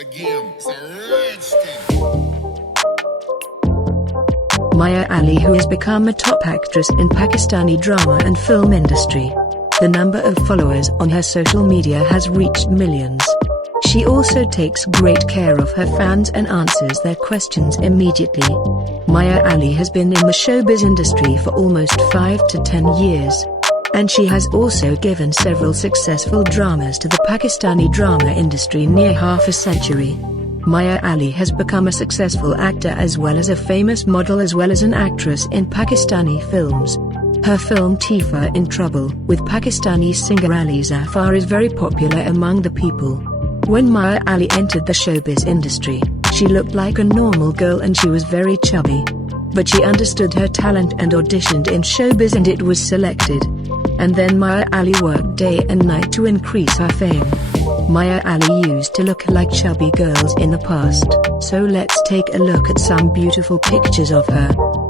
again. It's a rich thing. Maya Ali, who has become a top actress in Pakistani drama and film industry. The number of followers on her social media has reached millions. She also takes great care of her fans and answers their questions immediately. Maya Ali has been in the showbiz industry for almost 5 to 10 years. And she has also given several successful dramas to the Pakistani drama industry near half a century. Maya Ali has become a successful actor as well as a famous model as well as an actress in Pakistani films. Her film Tifa in Trouble with Pakistani singer Ali Zafar is very popular among the people. When Maya Ali entered the showbiz industry, she looked like a normal girl and she was very chubby. But she understood her talent and auditioned in showbiz and it was selected. And then Maya Ali worked day and night to increase her fame. Maya Ali used to look like chubby girls in the past, so let's take a look at some beautiful pictures of her.